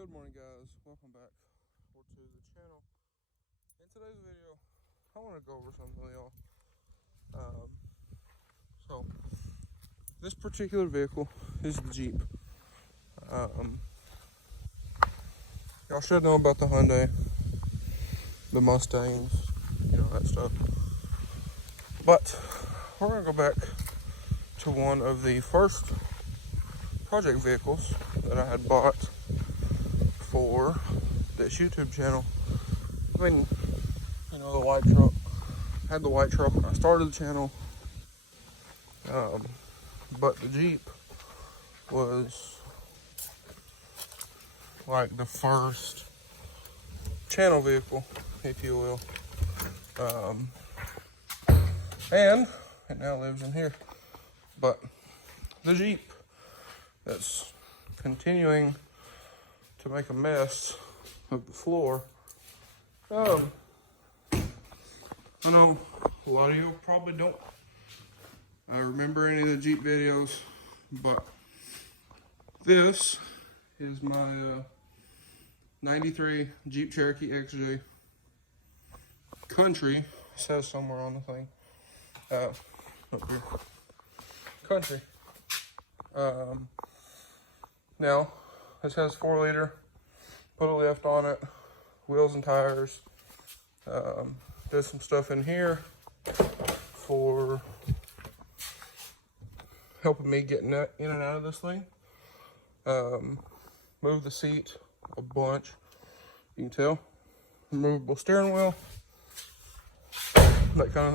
Good morning, guys. Welcome back to the channel. In today's video, I want to go over something with y'all. So this particular vehicle is the Jeep. Y'all should know about the Hyundai, the Mustangs, that stuff. But we're gonna go back to one of the first project vehicles that I had bought for this YouTube channel. I mean, the white truck. I had the white truck when I started the channel. But the Jeep was like the first channel vehicle, if you will. And it now lives in here. But the Jeep that's continuing to make a mess of the floor. I know a lot of you probably don't remember any of the Jeep videos, but this is my 93 Jeep Cherokee XJ Country. It says somewhere on the thing. Up here. Country. Now, this has 4-liter. Put a lift on it. Wheels and tires. Did some stuff in here for helping me get in and out of this thing. Move the seat a bunch. You can tell. Removable steering wheel. That kind of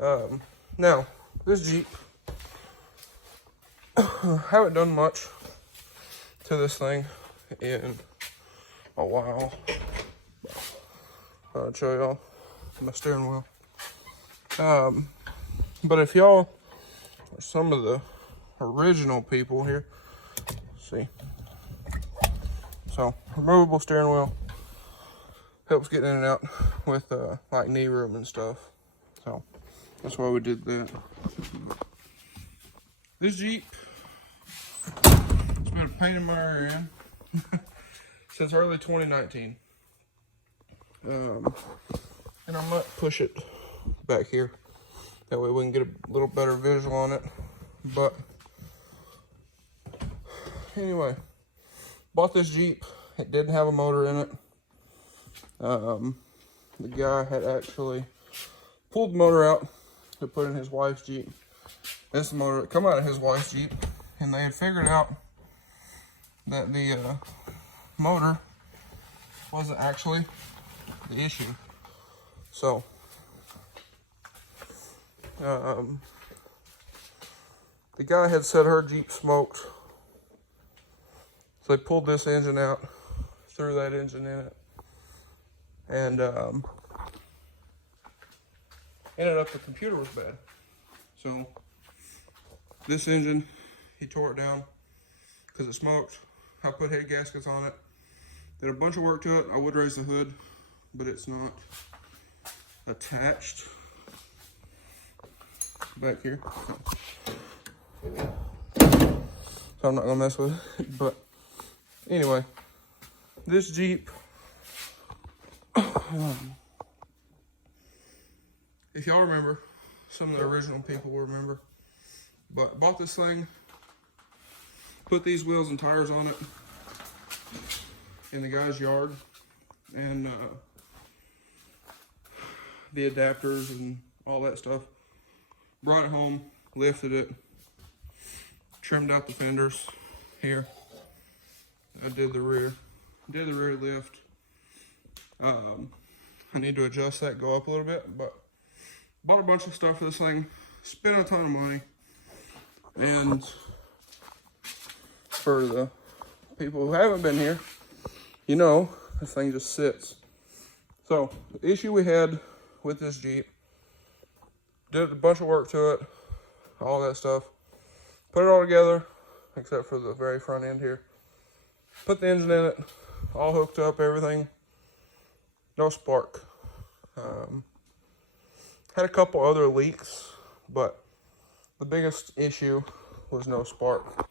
thing. Now, this Jeep, I haven't done much to this thing in a while. I'll show y'all my steering wheel. But if y'all are some of the original people here, see. So, removable steering wheel helps get in and out with like knee room and stuff. So, that's why we did that. This Jeep, it's been a pain in my rear end since early 2019. And I might push it back here. That way we can get a little better visual on it. But anyway, bought this Jeep. It didn't have a motor in it. The guy had actually pulled the motor out to put in his wife's Jeep. This motor come out of his wife's Jeep, and they had figured out that the motor wasn't actually the issue. So the guy had said her Jeep smoked, so they pulled this engine out, threw that engine in it, and ended up the computer was bad. So this engine, he tore it down because it smoked. I put head gaskets on it, did a bunch of work to it. I would raise the hood, but it's not attached back here, so I'm not gonna mess with it. But anyway, this Jeep, if y'all remember, some of the original people will remember, but bought this thing, put these wheels and tires on it in the guy's yard, and the adapters and all that stuff. Brought it home, lifted it, trimmed out the fenders here. I did the rear lift. I need to adjust that, go up a little bit, but bought a bunch of stuff for this thing, spent a ton of money, and for the people who haven't been here, this thing just sits. So the issue we had with this Jeep, did a bunch of work to it, all that stuff, put it all together, except for the very front end here. Put the engine in it, all hooked up, everything, no spark. Had a couple other leaks, but the biggest issue was no spark.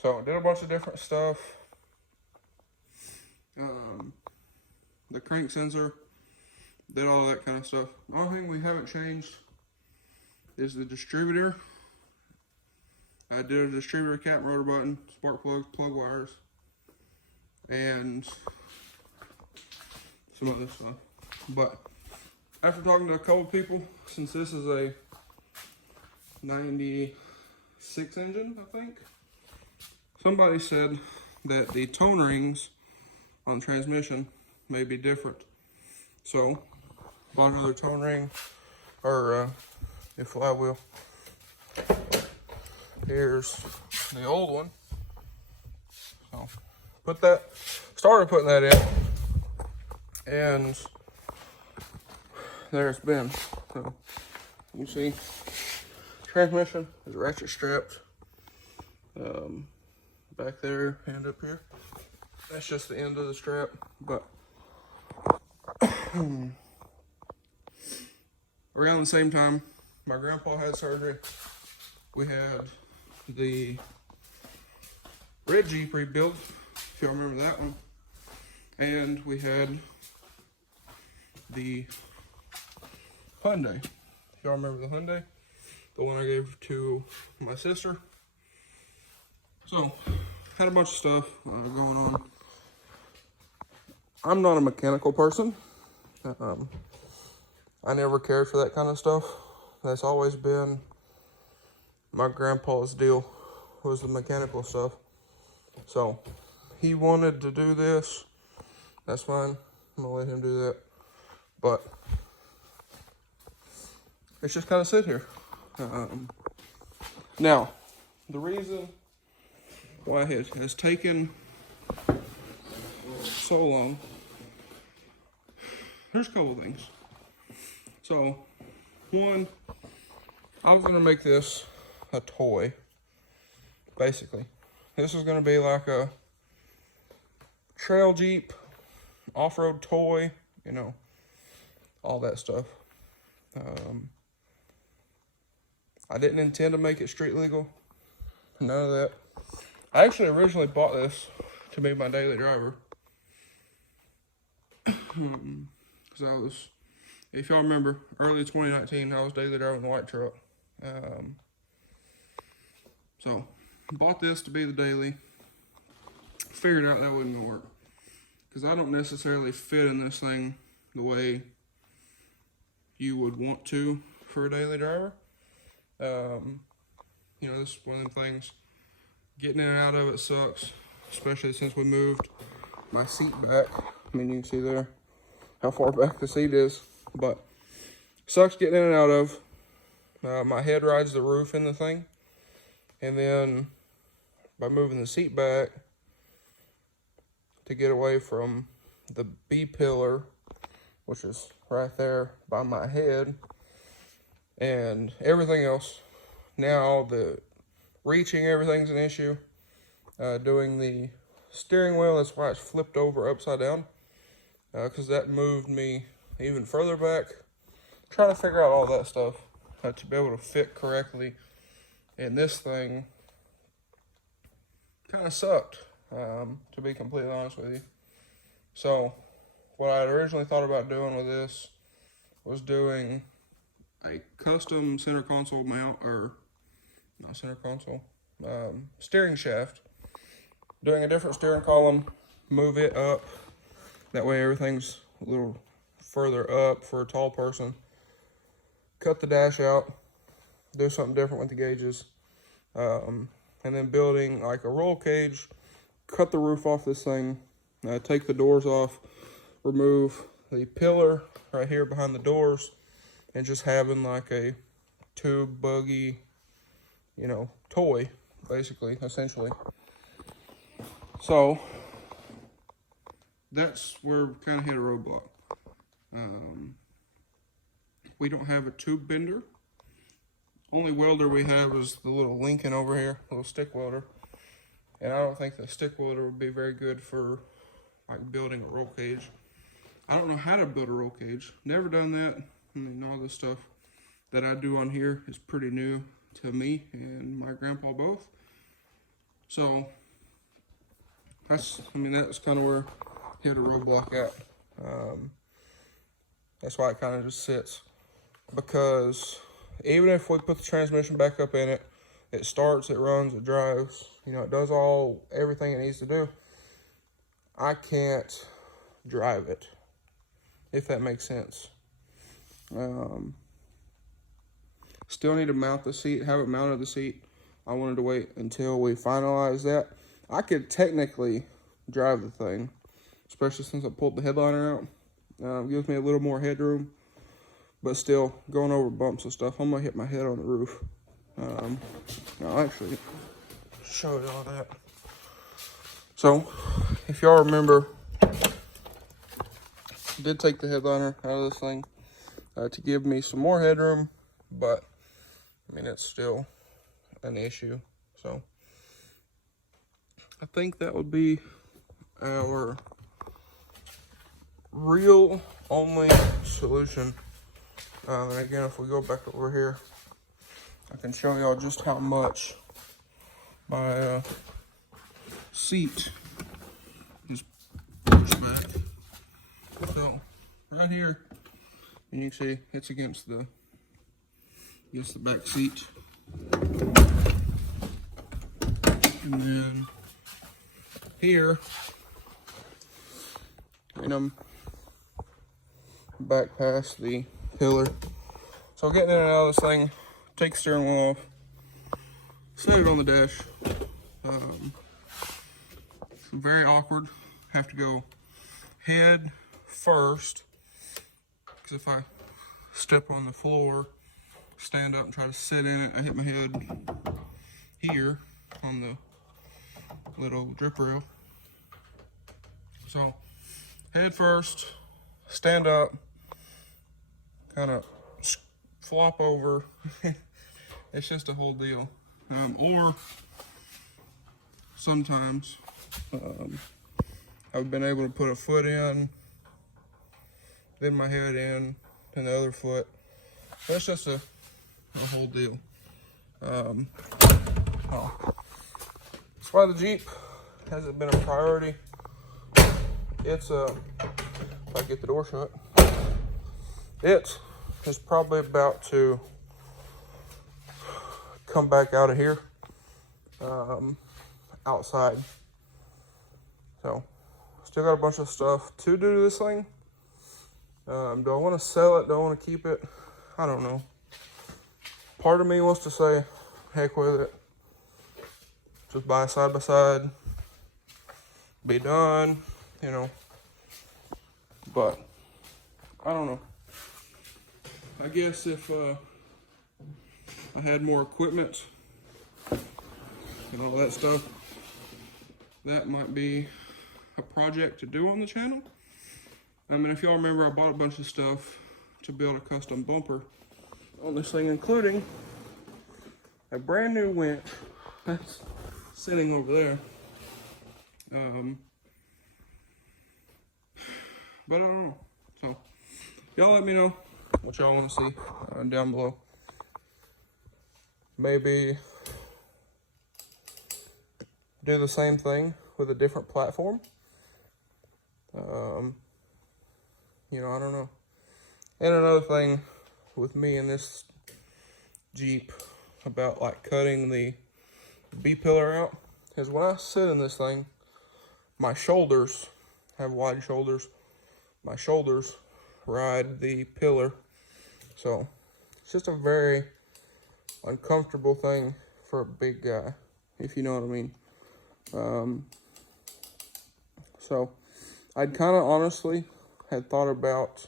So did a bunch of different stuff, the crank sensor, did all that kind of stuff. The only thing we haven't changed is the distributor. I did a distributor cap and rotor button, spark plugs, plug wires, and some other stuff. But after talking to a couple people, since this is a 96 engine, I think, somebody said that the tone rings on transmission may be different. So, bought another tone ring, or a flywheel. Here's the old one. So, started putting that in, and there it's been. So, you see, transmission is ratchet strapped. Back there and up here. That's just the end of the strap, but around the same time, my grandpa had surgery. We had the red Jeep rebuilt, if y'all remember that one. And we had the Hyundai. If y'all remember the Hyundai, the one I gave to my sister. So, had a bunch of stuff going on. I'm not a mechanical person. I never cared for that kind of stuff. That's always been my grandpa's deal, was the mechanical stuff. So, he wanted to do this. That's fine. I'm gonna let him do that. But it's just kind of sit here. Now, the reason why it has taken so long, there's a couple things. So, one, I was gonna make this a toy, basically. This is gonna be like a trail Jeep, off-road toy, you know, all that stuff. I didn't intend to make it street legal, none of that. I actually originally bought this to be my daily driver. Because I was, if y'all remember, early 2019, I was daily driving the white truck. So, bought this to be the daily. Figured out that wasn't going to work. Because I don't necessarily fit in this thing the way you would want to for a daily driver. You know, this is one of them things. Getting in and out of it sucks, especially since we moved my seat back. I mean, you can see there how far back the seat is, but sucks getting in and out of. My head rides the roof in the thing, and then by moving the seat back to get away from the B pillar, which is right there by my head, and everything else, now the reaching, everything's an issue. Doing the steering wheel, that's why it's flipped over upside down, because that moved me even further back. Trying to figure out all that stuff to be able to fit correctly in this thing kind of sucked, to be completely honest with you. So what I had originally thought about doing with this was doing a custom center console mount, or not center console, steering shaft. Doing a different steering column, move it up. That way everything's a little further up for a tall person. Cut the dash out, do something different with the gauges. And then building like a roll cage, cut the roof off this thing, take the doors off, remove the pillar right here behind the doors, and just having like a tube buggy, you know, toy, basically, essentially. So, that's where we kind of hit a roadblock. We don't have a tube bender. Only welder we have is the little Lincoln over here, little stick welder. And I don't think the stick welder would be very good for like building a roll cage. I don't know how to build a roll cage. Never done that. I mean, all this stuff that I do on here is pretty new to me and my grandpa both. So, that's kind of where hit a roadblock at. That's why it kind of just sits. Because even if we put the transmission back up in it, it starts, it runs, it drives, you know, it does everything it needs to do. I can't drive it, if that makes sense. Still need to mount the seat, have it mounted the seat. I wanted to wait until we finalize that. I could technically drive the thing, especially since I pulled the headliner out. Gives me a little more headroom, but still going over bumps and stuff. I'm gonna hit my head on the roof. I'll actually show you all that. So, if y'all remember, I did take the headliner out of this thing to give me some more headroom, but I mean, it's still an issue. So, I think that would be our real only solution. And again, if we go back over here, I can show y'all just how much my seat is pushed back. So right here, and you can see it's against the back seat, and then here, and I'm back past the pillar. So getting in and out of this thing, take the steering wheel off, set it on the dash. It's very awkward. Have to go head first, because if I step on the floor, stand up and try to sit in it, I hit my head here on the little drip rail. So head first, stand up, kind of flop over. It's just a whole deal. Or sometimes I've been able to put a foot in, then my head in, and the other foot. That's just a whole deal. That's why the Jeep hasn't been a priority. It's if I get the door shut, it is probably about to come back out of here, outside. So, still got a bunch of stuff to do to this thing. Do I want to sell it? Do I want to keep it? I don't know. Part of me wants to say, heck with it. Just buy a side by side. Be done, you know. But, I don't know. I guess if I had more equipment and all that stuff, that might be a project to do on the channel. I mean, if y'all remember, I bought a bunch of stuff to build a custom bumper on this thing, including a brand new winch that's sitting over there. But I don't know. So, y'all let me know what y'all want to see down below. Maybe do the same thing with a different platform. You know, I don't know. And another thing with me and this Jeep about like cutting the B-pillar out is when I sit in this thing, my shoulders have wide shoulders. My shoulders ride the pillar. So it's just a very uncomfortable thing for a big guy, if you know what I mean. So I'd kind of honestly had thought about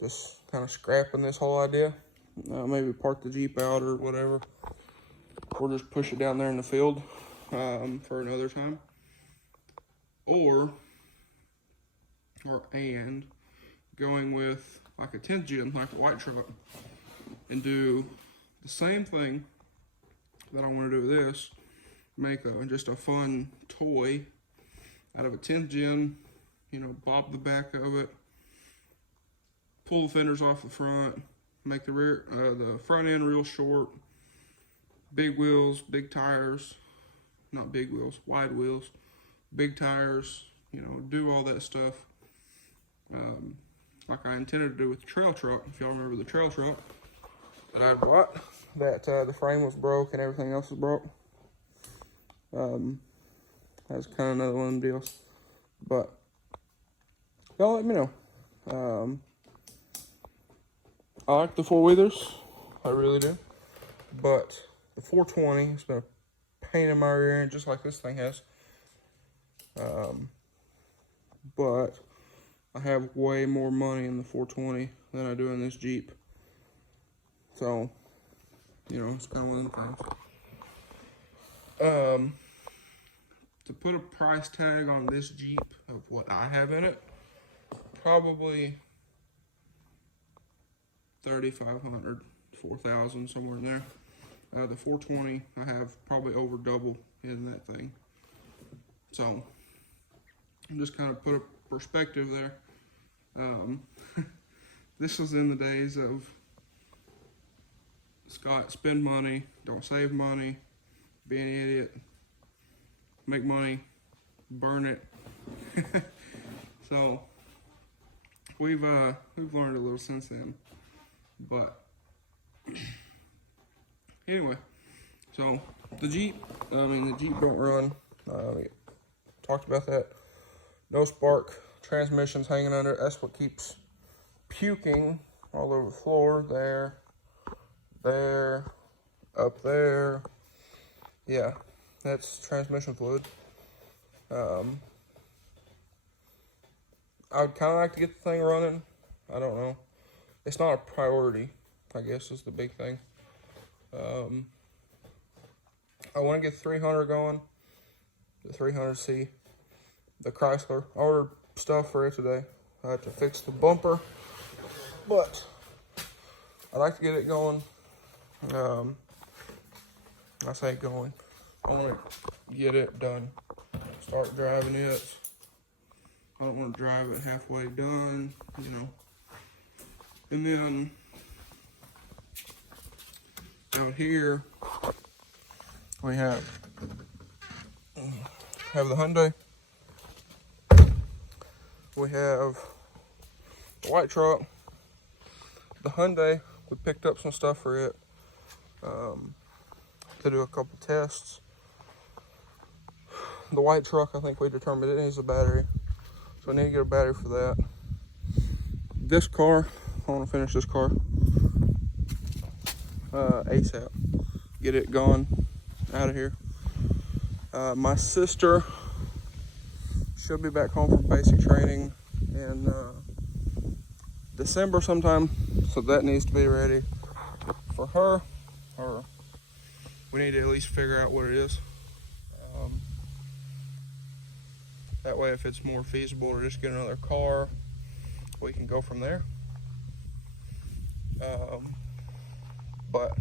just kind of scrapping this whole idea. Maybe park the Jeep out or whatever, or just push it down there in the field for another time. And going with like a 10th gen, like a white truck, and do the same thing that I want to do with this. Make just a fun toy out of a 10th gen, you know, bob the back of it, pull the fenders off the front, make the front end real short, big wheels, big tires, not big wheels, wide wheels, big tires, do all that stuff like I intended to do with the trail truck. If y'all remember the trail truck that I bought, that the frame was broke and everything else was broke. That's kind of another one of them deals. But y'all let me know. I like the four-wheelers, I really do. But the 420 has been a pain in my rear end, just like this thing has. But I have way more money in the 420 than I do in this Jeep. So, it's kind of one of them things. To put a price tag on this Jeep of what I have in it, probably $3,500, $4,000, somewhere in there. The 420, I have probably over double in that thing. So, just kind of put a perspective there. This was in the days of Scott, spend money, don't save money, be an idiot, make money, burn it. So we've learned a little since then. But anyway, so the Jeep don't run. We talked about that. No spark, transmission's hanging under. That's what keeps puking all over the floor. There, up there. Yeah, that's transmission fluid. I would kind of like to get the thing running. I don't know. It's not a priority, I guess, is the big thing. I want to get 300 going, the 300C, the Chrysler. I ordered stuff for it today. I had to fix the bumper, but I like to get it going. I say going. I want to get it done. Start driving it. I don't want to drive it halfway done, And then out here we have the Hyundai. We have the white truck. The Hyundai, we picked up some stuff for it to do a couple tests. The white truck, I think we determined it needs a battery, so I need to get a battery for that. This car, I want to finish this car ASAP. Get it gone out of here. My sister should be back home from basic training in December sometime, so that needs to be ready for her. Or we need to at least figure out what it is. That way, if it's more feasible to just get another car, we can go from there. But,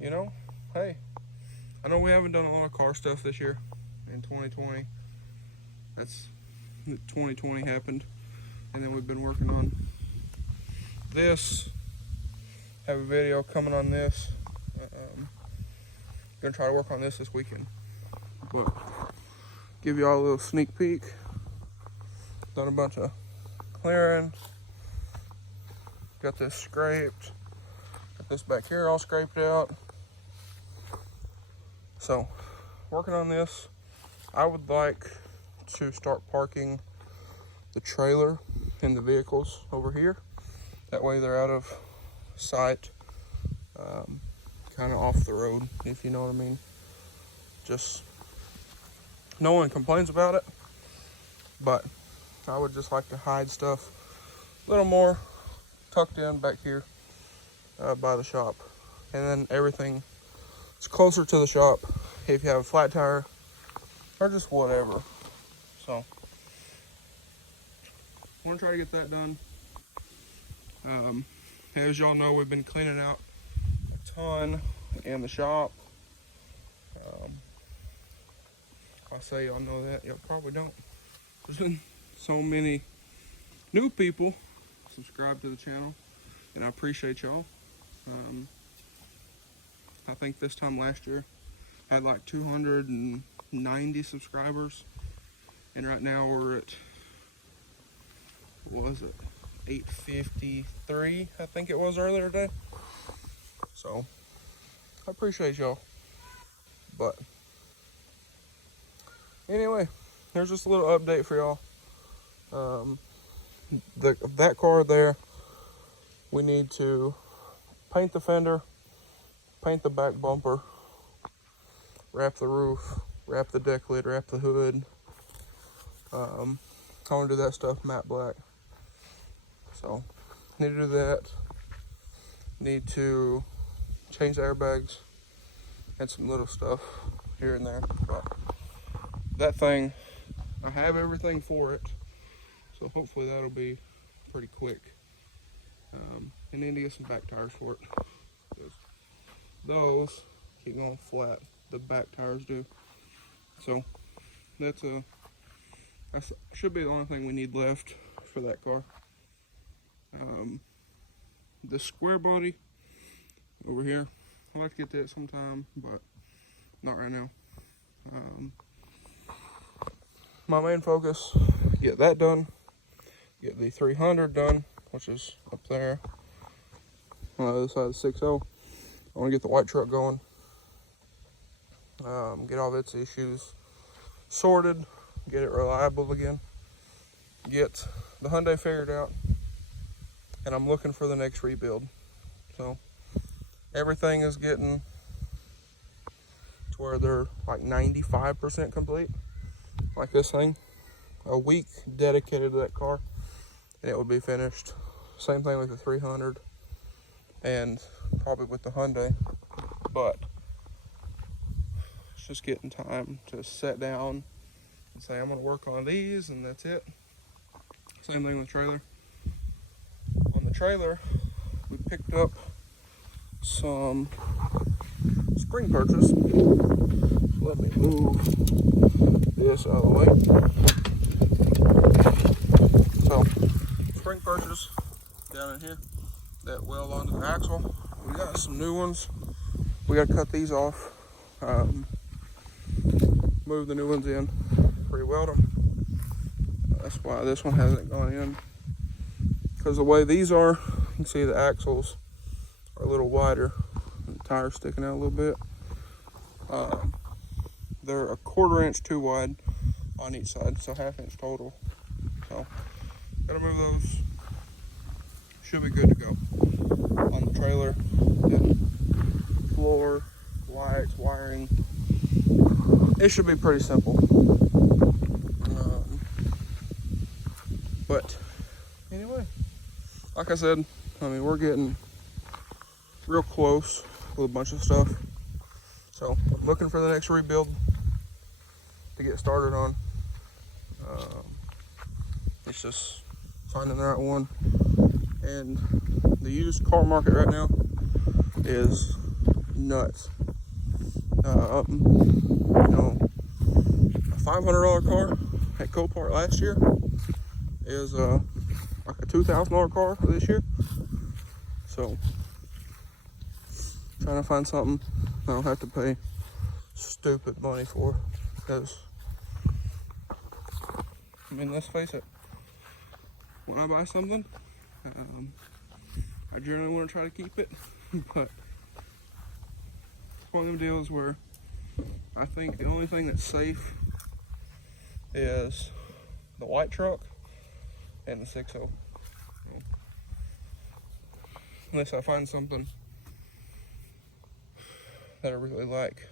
hey, I know we haven't done a lot of car stuff this year in 2020. 2020 happened, and then we've been working on this. Have a video coming on this. Gonna try to work on this weekend, but give y'all a little sneak peek. Done a bunch of clearing. Got this scraped. Got this back here all scraped out. So, working on this. I would like to start parking the trailer and the vehicles over here. That way they're out of sight, kind of off the road, if you know what I mean. Just, no one complains about it, but I would just like to hide stuff a little more tucked in back here by the shop. And then everything is closer to the shop if you have a flat tire or just whatever. So, I want to try to get that done. As y'all know, we've been cleaning out a ton in the shop. I say y'all know that, y'all probably don't. There's been so many new people subscribe to the channel, and I appreciate y'all. I think this time last year I had like 290 subscribers, And right now we're at, what was it, 8:53, I think it was earlier today. So I appreciate y'all. But anyway, here's just a little update for y'all. That car there, we need to paint the fender, paint the back bumper, wrap the roof, wrap the deck lid, wrap the hood. I want to do that stuff matte black. So need to do that. Need to change the airbags and some little stuff here and there. But that thing, I have everything for it. So hopefully that'll be pretty quick. And then to get some back tires for it. Those keep going flat. The back tires do. So that should be the only thing we need left for that car. The square body over here, I'd like to get that sometime, but not right now. My main focus, get that done, get the 300 done, which is up there on the other side of the 6.0. I want to get the white truck going, get all of its issues sorted, get it reliable again, get the Hyundai figured out, and I'm looking for the next rebuild. So everything is getting to where they're like 95% complete. Like this thing, a week dedicated to that car, and it would be finished. Same thing with the 300, and probably with the Hyundai. But it's just getting time to sit down and say, I'm gonna work on these, and that's it. Same thing with the trailer. On the trailer, we picked up some spring purchase. Let me move this out of the way. So, spring purchase down in here that weld onto the axle. We got some new ones. We got to cut these off, move the new ones in, re-weld them. That's why this one hasn't gone in. Because the way these are, you can see the axles are a little wider, and the tires sticking out a little bit. They're a 1/4 inch too wide on each side, so 1/2 inch total. So, gotta move those. Should be good to go. On the trailer, the floor, lights, wiring, it should be pretty simple. But anyway, like I said, I mean, we're getting real close with a bunch of stuff. So I'm looking for the next rebuild to get started on. It's just finding the right one. And the used car market right now is nuts. A $500 car at Copart last year is like a $2,000 car for this year. So trying to find something I don't have to pay stupid money for, because I mean, let's face it, when I buy something, I generally want to try to keep it, but it's one of them deals where I think the only thing that's safe is the white truck and the 6.0. Unless I find something that I really like.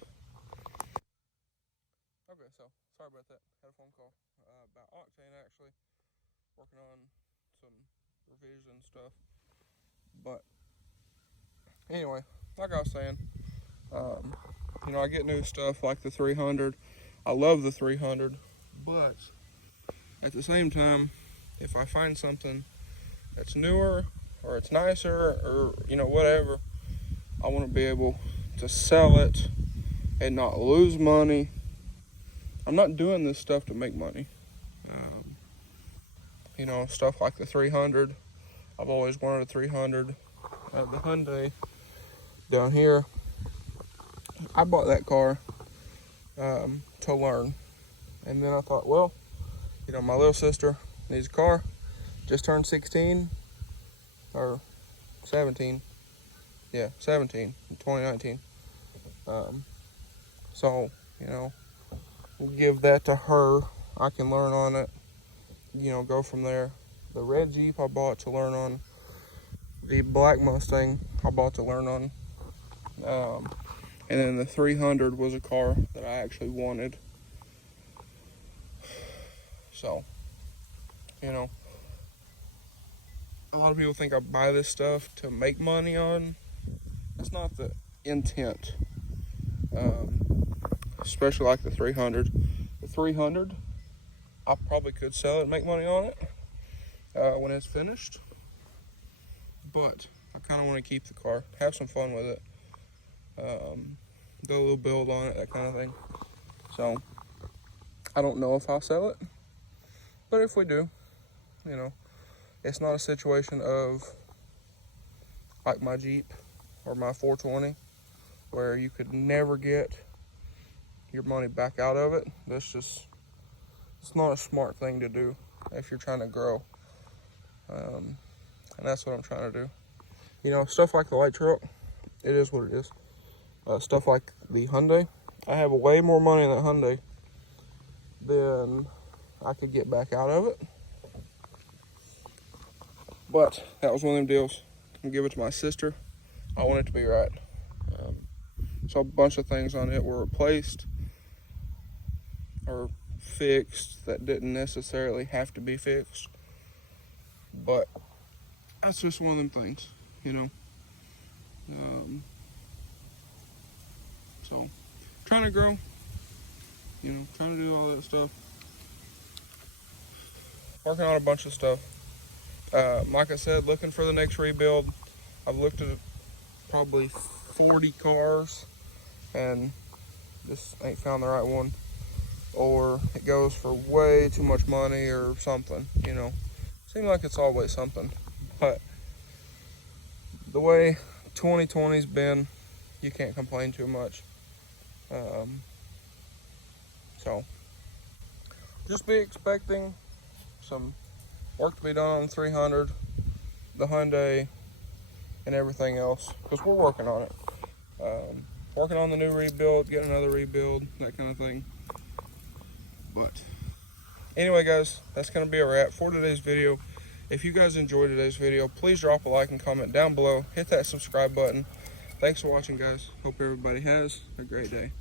Okay, so sorry about that. Had a phone call about Octane, actually, working on some revision stuff. But anyway, like I was saying, I get new stuff like the 300. I love the 300, but at the same time, if I find something that's newer or it's nicer or whatever, I want to be able to sell it and not lose money. I'm not doing this stuff to make money. Stuff like the 300. I've always wanted a 300. The Hyundai down here, I bought that car to learn. And then I thought, well, You know, my little sister needs a car. Just turned 16 or 17. Yeah, 17 in 2019. So, you know, we'll give that to her. I can learn on it, you know, go from there. The red Jeep I bought to learn on. The black Mustang I bought to learn on. And then the 300 was a car that I actually wanted. So, you know, a lot of people think I buy this stuff to make money on. That's not the intent. Especially like the 300. The 300, I probably could sell it and make money on it when it's finished. But I kind of want to keep the car, have some fun with it. Do a little build on it, that kind of thing. So, I don't know if I'll sell it. But if we do, you know, it's not a situation of like my Jeep or my 420 where you could never get your money back out of it. That's just, it's not a smart thing to do if you're trying to grow. And that's what I'm trying to do. You know, stuff like the light truck, it is what it is. Stuff like the Hyundai, I have way more money in that Hyundai than I could get back out of it. But that was one of them deals. I'm gonna give it to my sister. I want it to be right. So a bunch of things on it were replaced or fixed that didn't necessarily have to be fixed. But that's just one of them things, you know. So trying to grow, you know, trying to do all that stuff. Working on a bunch of stuff. Like I said, looking for the next rebuild. I've looked at probably 40 cars and just ain't found the right one. Or it goes for way too much money or something, you know. Seems like it's always something. But the way 2020's been, you can't complain too much. So just be expecting some work to be done on the 300, the Hyundai, and everything else, because we're working on it. Working on the new rebuild, getting another rebuild, that kind of thing. But anyway, guys, that's going to be a wrap for today's video. If you guys enjoyed today's video, please drop a like and comment down below. Hit that subscribe button. Thanks for watching, guys. Hope everybody has a great day.